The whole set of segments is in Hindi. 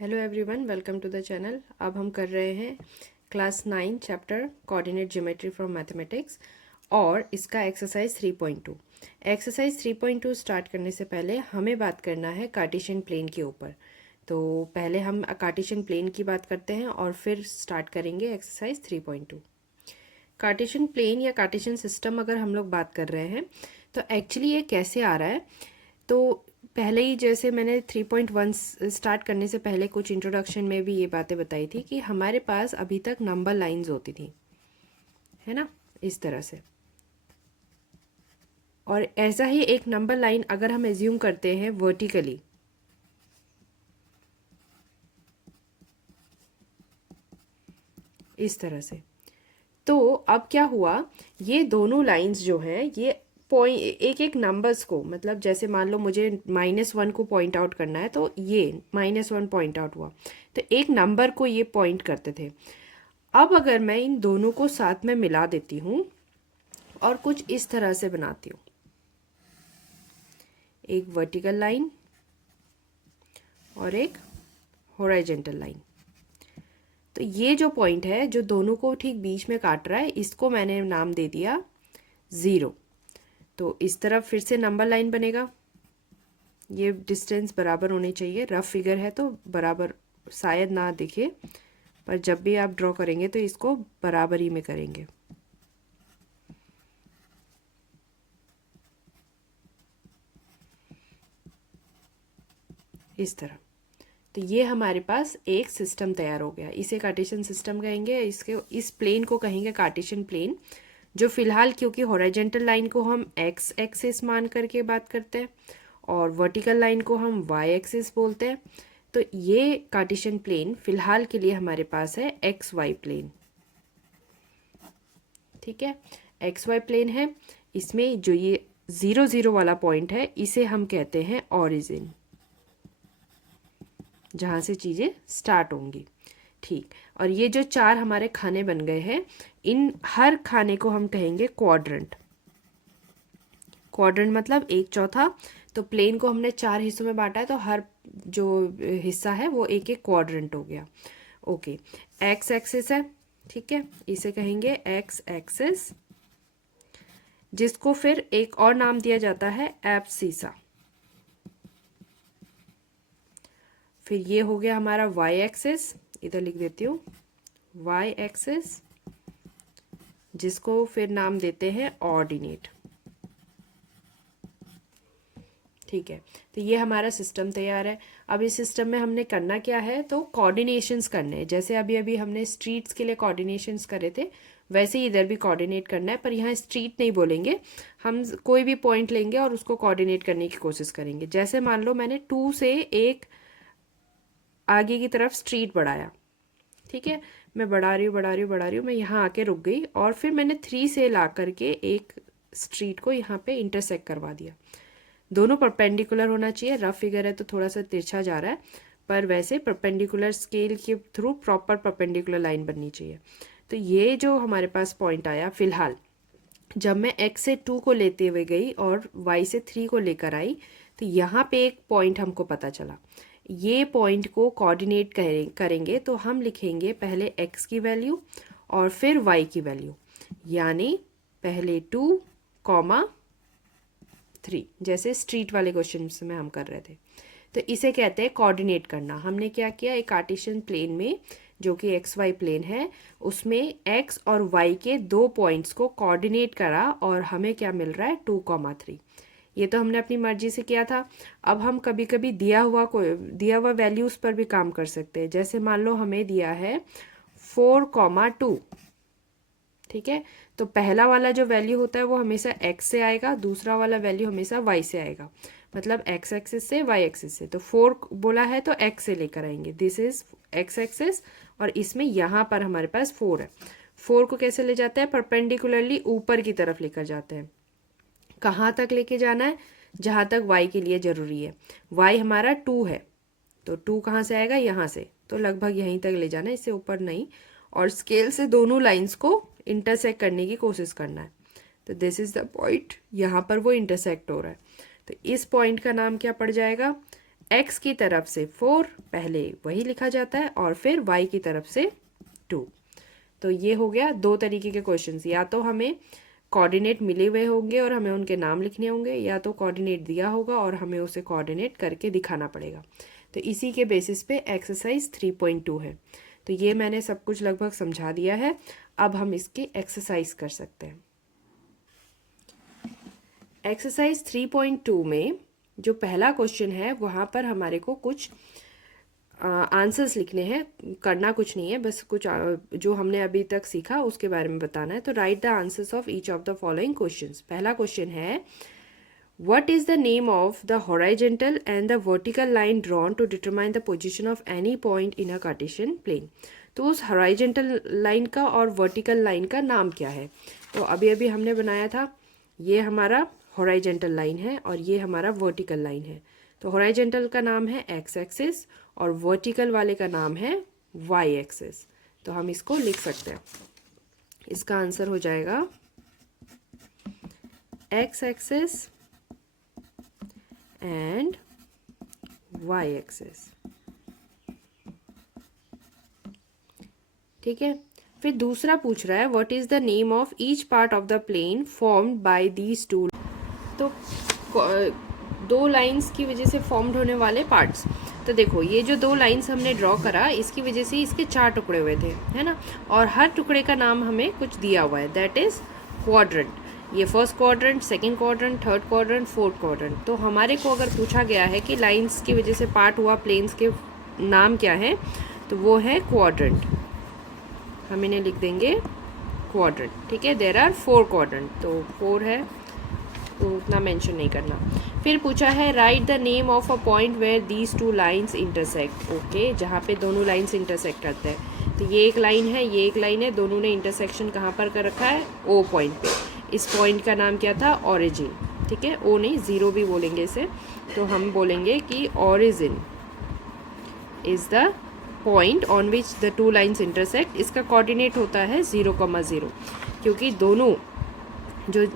Hello everyone, welcome to the channel. अब हम कर रहे हैं class 9 chapter coordinate geometry from mathematics और इसका एक्सरसाइज 3.2। एक्सरसाइज 3.2 स्टार्ट करने से पहले हमें बात करना है कार्टेशियन प्लेन के ऊपर। तो पहले हम कार्टेशियन प्लेन की बात करते हैं और फिर स्टार्ट करेंगे एक्सरसाइज 3.2। कार्टेशियन प्लेन या कार्टेशियन सिस्टम अगर हम लोग बात कर रहे हैं तो एक्चुअली ये कैसे आ रहा है। तो पहले ही जैसे मैंने 3.1 स्टार्ट करने से पहले कुछ इंट्रोडक्शन में भी ये बातें बताई थी कि हमारे पास अभी तक नंबर लाइंस होती थी, है ना, इस तरह से। और ऐसा ही एक नंबर लाइन अगर हम एज्यूम करते हैं वर्टिकली, इस तरह से, तो अब क्या हुआ, ये दोनों लाइंस जो हैं ये पॉइंट एक एक नंबर्स को, मतलब जैसे मान लो मुझे -1 को पॉइंट आउट करना है तो ये -1 पॉइंट आउट हुआ, तो एक नंबर को ये पॉइंट करते थे। अब अगर मैं इन दोनों को साथ में मिला देती हूँ और कुछ इस तरह से बनाती हूँ, एक वर्टिकल लाइन और एक हॉरिजॉन्टल लाइन, तो ये जो पॉइंट है जो दोनों को ठीक बीच में काट रहा है, इसको मैंने नाम दे दिया 0। तो इस तरफ फिर से नंबर लाइन बनेगा, ये डिस्टेंस बराबर होने चाहिए। रफ फिगर है तो बराबर शायद ना दिखे, पर जब भी आप ड्रॉ करेंगे तो इसको बराबरी में करेंगे। इस तरह, तो ये हमारे पास एक सिस्टम तैयार हो गया, इसे कार्टेशियन सिस्टम कहेंगे। इसके इस प्लेन को कहेंगे कार्टेशियन प्लेन, जो फिलहाल क्योंकि हॉरिजॉन्टल लाइन को हम एक्स एक्सिस मान करके बात करते हैं और वर्टिकल लाइन को हम वाई एक्सिस बोलते हैं, तो ये कार्टेशियन प्लेन फिलहाल के लिए हमारे पास है एक्स वाई प्लेन। ठीक है, एक्स वाई प्लेन है। इसमें जो ये 0 0 वाला पॉइंट है इसे हम कहते हैं ऑरिजिन, जहाँ से चीज़ें स्टार्ट होंगी। ठीक, और ये जो 4 हमारे खाने बन गए हैं, इन हर खाने को हम कहेंगे क्वाड्रेंट। क्वाड्रेंट मतलब एक चौथा। तो प्लेन को हमने 4 हिस्सों में बांटा है, तो हर जो हिस्सा है वो एक एक क्वाड्रेंट हो गया। ओके, एक्स एक्सिस है, ठीक है, इसे कहेंगे एक्स एक्सिस, जिसको फिर एक और नाम दिया जाता है एब्सिसा। फिर ये हो गया हमारा वाई एक्सिस, इधर लिख देती हूँ वाई एक्सिस, जिसको फिर नाम देते हैं ऑर्डिनेट। ठीक है, तो ये हमारा सिस्टम तैयार है। अब इस सिस्टम में हमने करना क्या है, तो कोऑर्डिनेशंस करने हैं। जैसे अभी अभी हमने स्ट्रीट्स के लिए कोऑर्डिनेशंस करे थे, वैसे ही इधर भी कोऑर्डिनेट करना है, पर यहाँ स्ट्रीट नहीं बोलेंगे, हम कोई भी पॉइंट लेंगे और उसको कोऑर्डिनेट करने की कोशिश करेंगे। जैसे मान लो मैंने 2 से एक आगे की तरफ स्ट्रीट बढ़ाया, ठीक है, मैं बढ़ा रही हूँ बढ़ा रही हूँ बढ़ा रही हूँ, मैं यहाँ आके रुक गई और फिर मैंने 3 से ला करके एक स्ट्रीट को यहाँ पे इंटरसेक्ट करवा दिया। दोनों परपेंडिकुलर होना चाहिए, रफ फिगर है तो थोड़ा सा तिरछा जा रहा है, पर वैसे परपेंडिकुलर स्केल के थ्रू प्रॉपर परपेंडिकुलर लाइन बननी चाहिए। तो ये जो हमारे पास पॉइंट आया, फिलहाल जब मैं x से 2 को लेते हुए गई और y से 3 को लेकर आई, तो यहाँ पे एक पॉइंट हमको पता चला। ये पॉइंट को कोऑर्डिनेट करेंगे तो हम लिखेंगे पहले x की वैल्यू और फिर y की वैल्यू, यानी पहले 2, 3, जैसे स्ट्रीट वाले क्वेश्चन में हम कर रहे थे। तो इसे कहते हैं कोऑर्डिनेट करना। हमने क्या किया, एक कार्टेशियन प्लेन में जो कि एक्स वाई प्लेन है, उसमें एक्स और वाई के 2 पॉइंट्स को कोऑर्डिनेट करा और हमें क्या मिल रहा है, 2, 3। ये तो हमने अपनी मर्जी से किया था। अब हम कभी कभी दिया हुआ वैल्यूज़ पर भी काम कर सकते हैं। जैसे मान लो हमें दिया है 4, 2, ठीक है, तो पहला वाला जो वैल्यू होता है वो हमेशा x से आएगा, दूसरा वाला वैल्यू हमेशा y से आएगा, मतलब x एक्सिस से y एक्सिस से। तो 4 बोला है तो x से लेकर आएंगे, दिस इज x एक्सिस, और इसमें यहाँ पर हमारे पास 4 है। 4 को कैसे ले जाते हैं, परपेंडिकुलरली ऊपर की तरफ लेकर जाते हैं। कहाँ तक लेके जाना है, जहाँ तक y के लिए ज़रूरी है। y हमारा 2 है, तो 2 कहाँ से आएगा, यहाँ से, तो लगभग यहीं तक ले जाना है, इससे ऊपर नहीं। और स्केल से दोनों लाइंस को इंटरसेक्ट करने की कोशिश करना है। तो दिस इज द पॉइंट, यहाँ पर वो इंटरसेक्ट हो रहा है, तो इस पॉइंट का नाम क्या पड़ जाएगा, x की तरफ से 4 पहले वही लिखा जाता है और फिर y की तरफ से 2। तो ये हो गया दो तरीके के क्वेश्चंस, या तो हमें कोऑर्डिनेट मिले हुए होंगे और हमें उनके नाम लिखने होंगे, या तो कोऑर्डिनेट दिया होगा और हमें उसे कोऑर्डिनेट करके दिखाना पड़ेगा। तो इसी के बेसिस पे एक्सरसाइज 3.2 है। तो ये मैंने सब कुछ लगभग समझा दिया है। अब हम इसकी एक्सरसाइज कर सकते हैं। एक्सरसाइज 3.2 में जो पहला क्वेश्चन है वहाँ पर हमारे को कुछ आंसर्स लिखने हैं, करना कुछ नहीं है, बस कुछ जो हमने अभी तक सीखा उसके बारे में बताना है। तो write the answers of each of the following questions. पहला क्वेश्चन है, what is the name of the horizontal and the vertical line drawn to determine the position of any point in a Cartesian plane. तो उस हॉरिजॉन्टल लाइन का और वर्टिकल लाइन का नाम क्या है? तो अभी अभी हमने बनाया था, ये हमारा हॉरिजॉन्टल लाइन है और ये हमारा वर्टिकल लाइन है। तो हॉरिजॉन्टल का नाम है एक्स एक्सिस और वर्टिकल वाले का नाम है वाई एक्सिस। तो हम इसको लिख सकते हैं। इसका आंसर हो जाएगा x axis and y axis. ठीक है, फिर दूसरा पूछ रहा है, what is the name of each part of the plane formed by these two. तो दो लाइंस की वजह से फॉर्म्ड होने वाले पार्ट्स। तो देखो, ये जो दो लाइंस हमने ड्रॉ करा, इसकी वजह से इसके 4 टुकड़े हुए थे, है ना, और हर टुकड़े का नाम हमें कुछ दिया हुआ है, दैट इज क्वाड्रेंट। ये first quadrant, second quadrant, third quadrant, fourth quadrant. तो हमारे को अगर पूछा गया है कि लाइंस की वजह से पार्ट हुआ प्लेन्स के नाम क्या है, तो वो है क्वाड्रेंट। हम इन्हें लिख देंगे क्वाड्रेंट। ठीक है, देयर आर 4 क्वाड्रेंट, तो 4 है तो उतना मेंशन नहीं करना। फिर पूछा है, write the name of a point where these two lines intersect. Okay, जहाँ पे दोनों लाइंस इंटरसेक्ट करते हैं। तो ये एक लाइन है, ये एक लाइन है, दोनों ने इंटरसेक्शन कहाँ पर कर रखा है? ओ पॉइंट पे। इस पॉइंट का नाम क्या था? ओरिजिन। ठीक है, ओ नहीं, ज़ीरो भी बोलेंगे इसे। तो हम बोलेंगे कि origin is the point on which the two lines intersect. इसका कोऑर्डिनेट होता है 0,0, क्योंकि दोनों जो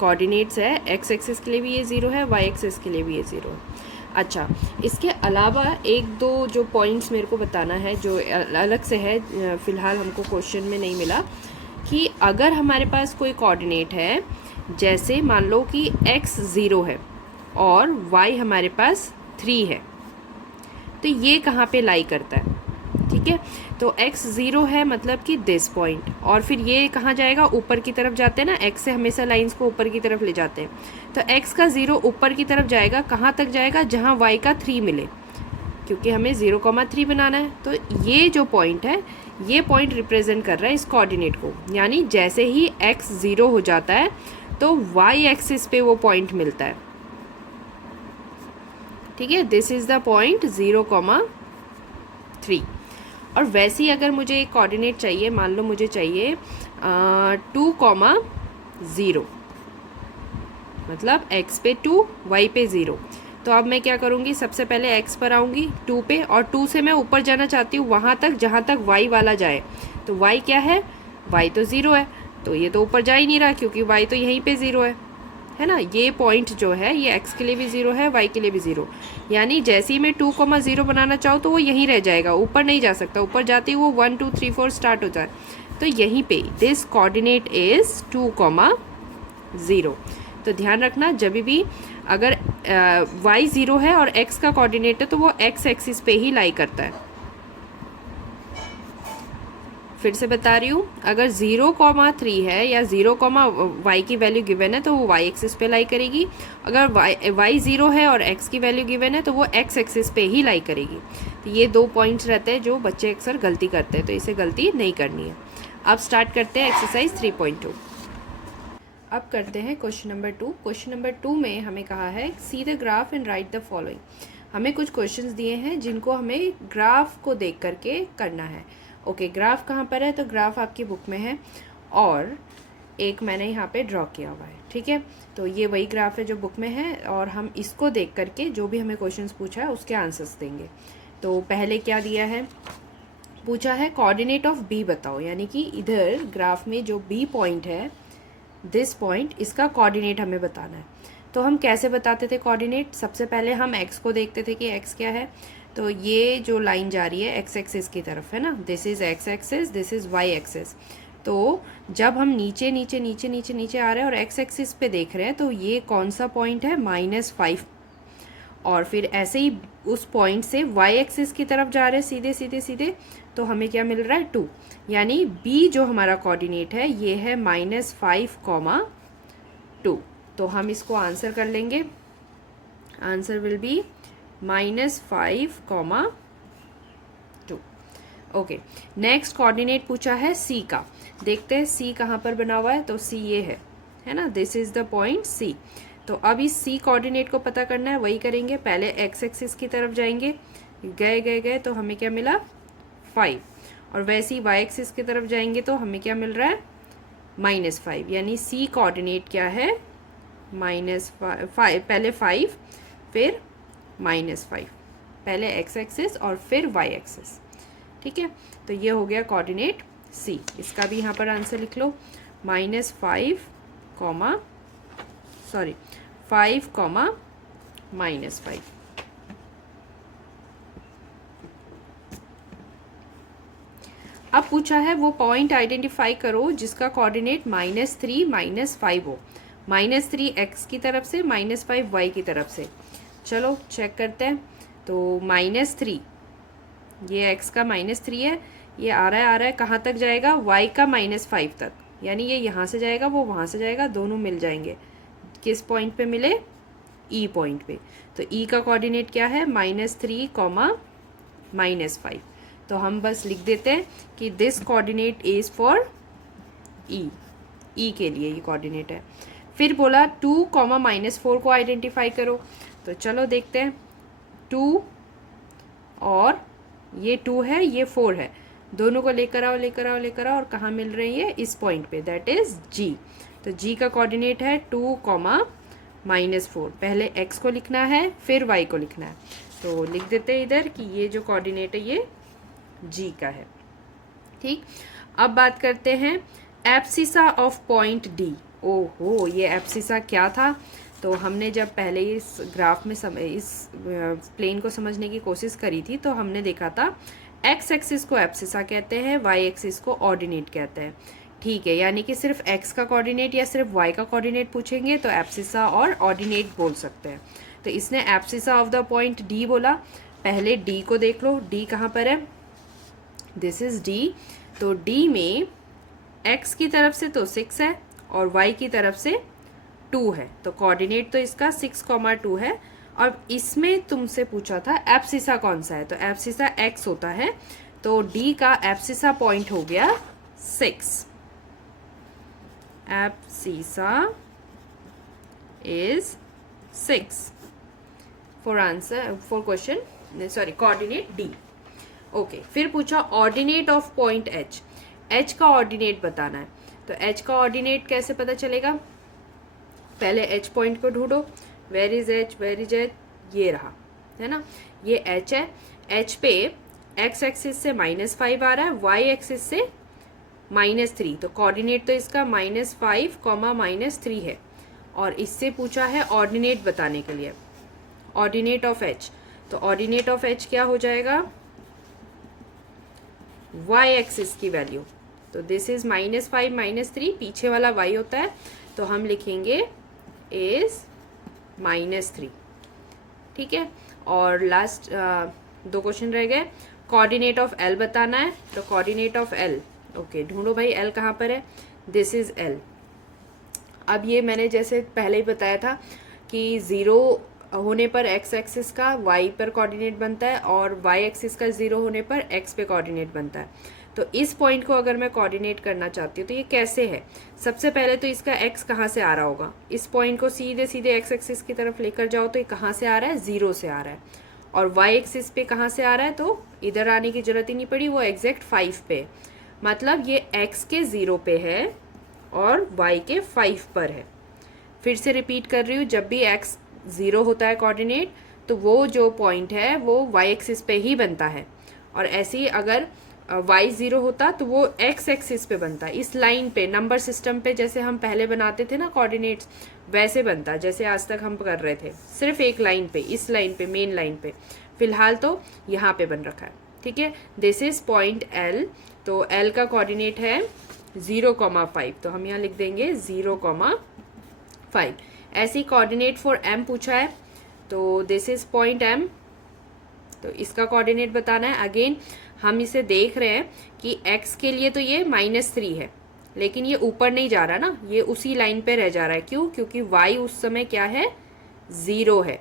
कोऑर्डिनेट्स है, एक्स एक्सिस के लिए भी ये 0 है, वाई एक्सिस के लिए भी ये 0 है। अच्छा, इसके अलावा एक दो जो पॉइंट्स मेरे को बताना है जो अलग से है, फ़िलहाल हमको क्वेश्चन में नहीं मिला, कि अगर हमारे पास कोई कोऑर्डिनेट है, जैसे मान लो कि x 0 है और y हमारे पास 3 है, तो ये कहाँ पे लाई करता है? ठीक है, तो x 0 है मतलब कि दिस पॉइंट, और फिर ये कहाँ जाएगा? ऊपर की तरफ जाते हैं ना, x से हमेशा लाइंस को ऊपर की तरफ ले जाते हैं। तो x का 0 ऊपर की तरफ जाएगा, कहाँ तक जाएगा? जहाँ y का 3 मिले, क्योंकि हमें 0,3 बनाना है। तो ये जो पॉइंट है, ये पॉइंट रिप्रेजेंट कर रहा है इस कोऑर्डिनेट को, यानी जैसे ही x 0 हो जाता है तो y एक्सिस पे वो पॉइंट मिलता है। ठीक है, दिस इज द पॉइंट 0,3। और वैसे ही अगर मुझे एक कोऑर्डिनेट चाहिए, मान लो मुझे चाहिए 2,0, मतलब x पे 2, y पे 0। तो अब मैं क्या करूँगी? सबसे पहले x पर आऊँगी 2 पे, और 2 से मैं ऊपर जाना चाहती हूँ वहाँ तक जहाँ तक y वाला जाए। तो y क्या है? y तो 0 है, तो ये तो ऊपर जा ही नहीं रहा, क्योंकि y तो यहीं पे 0 है ना। ये पॉइंट जो है ये x के लिए भी 0 है, y के लिए भी 0, यानी जैसे ही मैं 2,0 बनाना चाहूँ तो वो यहीं रह जाएगा, ऊपर नहीं जा सकता। ऊपर जाते ही वो 1 2 3 4 स्टार्ट हो जाए, तो यहीं पे दिस कोऑर्डिनेट इज 2,0। तो ध्यान रखना, जब भी अगर y 0 है और x का कोऑर्डिनेट है तो वो x एक्सिस पे ही लाई करता है। फिर से बता रही हूँ, अगर 0,3 है या 0, y की वैल्यू गिवन है तो वो y एक्सिस पे लाई करेगी। अगर y 0 है और x की वैल्यू गिवन है तो वो x एक्सिस पे ही लाई करेगी। तो ये दो पॉइंट्स रहते हैं जो बच्चे अक्सर गलती करते हैं, तो इसे गलती नहीं करनी है। अब स्टार्ट करते हैं एक्सरसाइज 3.2। अब करते हैं क्वेश्चन नंबर 2। क्वेश्चन नंबर 2 में हमें कहा है, see the graph and right the following. हमें कुछ क्वेश्चंस दिए हैं जिनको हमें ग्राफ को देख करके करना है। ओके, ग्राफ कहाँ पर है? तो ग्राफ आपकी बुक में है और एक मैंने यहाँ पे ड्रॉ किया हुआ है। ठीक है, तो ये वही ग्राफ है जो बुक में है और हम इसको देख करके जो भी हमें क्वेश्चंस पूछा है उसके आंसर्स देंगे। तो पहले क्या दिया है? पूछा है कोऑर्डिनेट ऑफ बी बताओ, यानी कि इधर ग्राफ में जो बी पॉइंट है, दिस पॉइंट, इसका कोऑर्डिनेट हमें बताना है। तो हम कैसे बताते थे कोऑर्डिनेट? सबसे पहले हम एक्स को देखते थे कि एक्स क्या है, तो ये जो लाइन जा रही है एक्स एक्सिस की तरफ है ना, this is x axis, this is why axis. तो जब हम नीचे नीचे नीचे नीचे नीचे आ रहे हैं और एक्स एक्सिस पे देख रहे हैं, तो ये कौन सा पॉइंट है? -5। और फिर ऐसे ही उस पॉइंट से वाई एक्सिस की तरफ जा रहे हैं सीधे सीधे सीधे, तो हमें क्या मिल रहा है? 2। यानी बी जो हमारा कोऑर्डिनेट है ये है -5, 2। तो हम इसको आंसर कर लेंगे, answer will be -5, 2। Okay, next coordinate पूछा है सी का। देखते हैं सी कहाँ पर बना हुआ है, तो सी ये है ना, this is the point C. तो अब इस सी कोऑर्डिनेट को पता करना है, वही करेंगे, पहले एक्स एक्सिस की तरफ जाएंगे, गए गए गए तो हमें क्या मिला? 5। और वैसे ही वाई एक्सिस की तरफ जाएंगे तो हमें क्या मिल रहा है? -5। यानी सी कोऑर्डिनेट क्या है? -5, पहले 5 फिर -5, पहले एक्स एक्सिस और फिर वाई एक्सिस। ठीक है, तो ये हो गया कोऑर्डिनेट सी। इसका भी यहाँ पर आंसर लिख लो, -5, 5, -5। अब पूछा है वो पॉइंट आइडेंटिफाई करो जिसका कोऑर्डिनेट -3, -5 हो। -3 एक्स की तरफ से, -5 वाई की तरफ से। चलो चेक करते हैं। तो -3, ये x का -3 है, ये आ रहा है कहाँ तक जाएगा? y का -5 तक। यानी ये यहाँ से जाएगा, वो वहाँ से जाएगा, दोनों मिल जाएंगे। किस पॉइंट पे मिले? e पॉइंट पे। तो e का कोऑर्डिनेट क्या है? -3, -5। तो हम बस लिख देते हैं कि this coordinate is for e के लिए ये कोऑर्डिनेट है। फिर बोला 2, -4 को आइडेंटिफाई करो। तो चलो देखते हैं, 2 और ये 2 है, ये 4 है, दोनों को लेकर आओ लेकर आओ लेकर आओ, और कहाँ मिल रही है? इस पॉइंट पे, दैट इज g। तो g का कोऑर्डिनेट है 2, -4। पहले x को लिखना है, फिर y को लिखना है। तो लिख देते हैं इधर कि ये जो कोऑर्डिनेट है ये g का है। ठीक, अब बात करते हैं एब्सिसा ऑफ पॉइंट d। ओहो, ये एब्सिसा क्या था? तो हमने जब पहले इस ग्राफ में इस प्लेन को समझने की कोशिश करी थी, तो हमने देखा था एक्स एक्सिस को एब्सिसा कहते हैं, वाई एक्सिस को ऑर्डिनेट कहते हैं। ठीक है, यानी कि सिर्फ एक्स का कोऑर्डिनेट या सिर्फ वाई का कोऑर्डिनेट पूछेंगे तो एब्सिसा और ऑर्डिनेट बोल सकते हैं। तो इसने abscissa of the point D बोला। पहले डी को देख लो, डी कहाँ पर है? This is D. तो डी में एक्स की तरफ से तो 6 है और वाई की तरफ से 2 है, तो कोऑर्डिनेट तो इसका 6, 2 है। और इसमें तुमसे पूछा था एब्सिसा कौन सा है, तो एब्सिसा x होता है, तो d का एब्सिसा पॉइंट हो गया 6। Abscissa is 6 for answer, for question, sorry, coordinate d। Okay, फिर पूछा ordinate of point h। h का ऑर्डिनेट बताना है। तो h का ऑर्डिनेट कैसे पता चलेगा? पहले h पॉइंट को ढूंढो, where is h, where is h, ये रहा, है ना, ये h है। h पे x एक्सिस से -5 आ रहा है, y एक्सिस से -3, तो कोऑर्डिनेट तो इसका -5, -3 है। और इससे पूछा है ऑर्डिनेट बताने के लिए, ऑर्डिनेट ऑफ h। तो ऑर्डिनेट ऑफ h क्या हो जाएगा? y एक्सिस की वैल्यू, तो दिस इज -5, -3, पीछे वाला y होता है, तो हम लिखेंगे इज -3। ठीक है, और लास्ट 2 क्वेश्चन रह गए। कोऑर्डिनेट ऑफ l बताना है, तो कोऑर्डिनेट ऑफ l, ओके, ढूंढो भाई l कहाँ पर है? This is l। अब ये मैंने जैसे पहले ही बताया था कि 0 होने पर x एक्सिस का y पर कोऑर्डिनेट बनता है और y एक्सिस का 0 होने पर x पे कोऑर्डिनेट बनता है। तो इस पॉइंट को अगर मैं कोऑर्डिनेट करना चाहती हूँ तो ये कैसे है? सबसे पहले तो इसका x कहाँ से आ रहा होगा? इस पॉइंट को सीधे सीधे x एक्सिस की तरफ लेकर जाओ तो ये कहाँ से आ रहा है? 0 से आ रहा है। और y एक्सिस पे कहाँ से आ रहा है? तो इधर आने की जरूरत ही नहीं पड़ी, वो एग्जैक्ट 5 पे, मतलब ये x के 0 पे है और y के 5 पर है। फिर से रिपीट कर रही हूँ, जब भी x 0 होता है कोऑर्डिनेट, तो वो जो पॉइंट है वो y एक्सिस पे ही बनता है। और ऐसे ही अगर y 0 होता तो वो x एक्सिस पे बनता, इस लाइन पे, नंबर सिस्टम पे जैसे हम पहले बनाते थे ना कोऑर्डिनेट्स, वैसे बनता जैसे आज तक हम कर रहे थे, सिर्फ एक लाइन पे, इस लाइन पे, मेन लाइन पे। फिलहाल तो यहाँ पे बन रखा है, ठीक है। दिस इज पॉइंट L, तो L का कोऑर्डिनेट है 0,5, तो हम यहाँ लिख देंगे 0,5। ऐसी कोऑर्डिनेट फॉर M पूछा है, तो दिस इज पॉइंट M, तो इसका कोऑर्डिनेट बताना है। अगेन हम इसे देख रहे हैं कि x के लिए तो ये -3 है, लेकिन ये ऊपर नहीं जा रहा ना, ये उसी लाइन पे रह जा रहा है। क्यों? क्योंकि y उस समय क्या है, 0 है।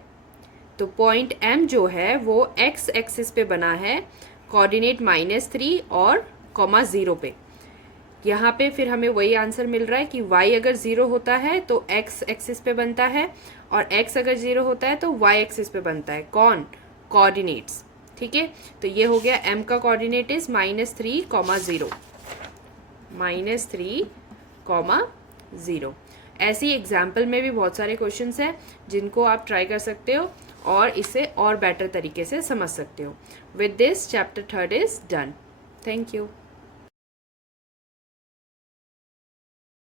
तो पॉइंट M जो है वो x एक्सिस पे बना है, कोऑर्डिनेट -3 और ,0 पे। यहाँ पे फिर हमें वही आंसर मिल रहा है कि y अगर 0 होता है तो x एक्सिस पे बनता है, और x अगर 0 होता है तो y एक्सिस पे बनता है। कौन? कोऑर्डिनेट्स, ठीक है। तो ये हो गया M का कोऑर्डिनेट इज -3, -3,0। ऐसी एग्जाम्पल में भी बहुत सारे क्वेश्चंस हैं जिनको आप ट्राई कर सकते हो और इसे और बेटर तरीके से समझ सकते हो। With this chapter 3 is done. Thank you.